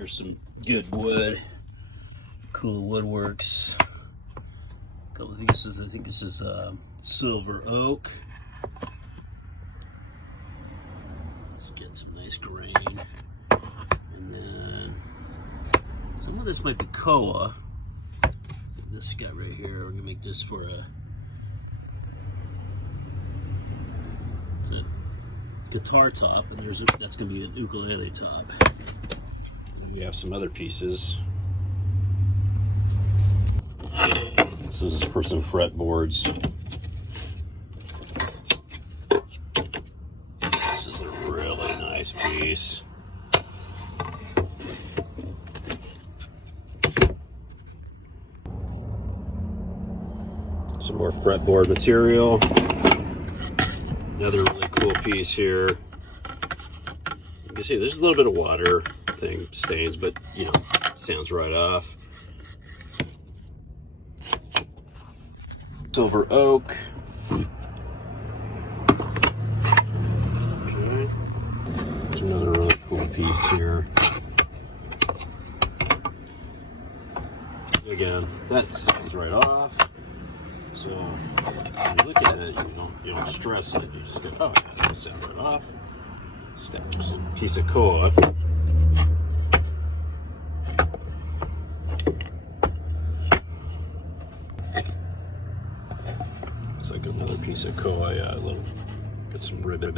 There's some good wood. Kula Woodworks. A couple of these. I think this is silver oak. Let's get some nice grain. And then some of this might be koa. This guy right here. We're gonna make this for a guitar top, and that's going to be an ukulele top. And we have some other pieces. This is for some fretboards. This is a really nice piece. Some more fretboard material. Another really cool piece here. You can see there's a little bit of water thing stains, but you know, sounds right off. Silver oak. Okay. There's another really cool piece here. Again, that sounds right off. So when you look at it, you don't stress it. You just go, oh, yeah, that sounds right off. Just a piece of koa. Looks like another piece of koa. Yeah, get some ribbon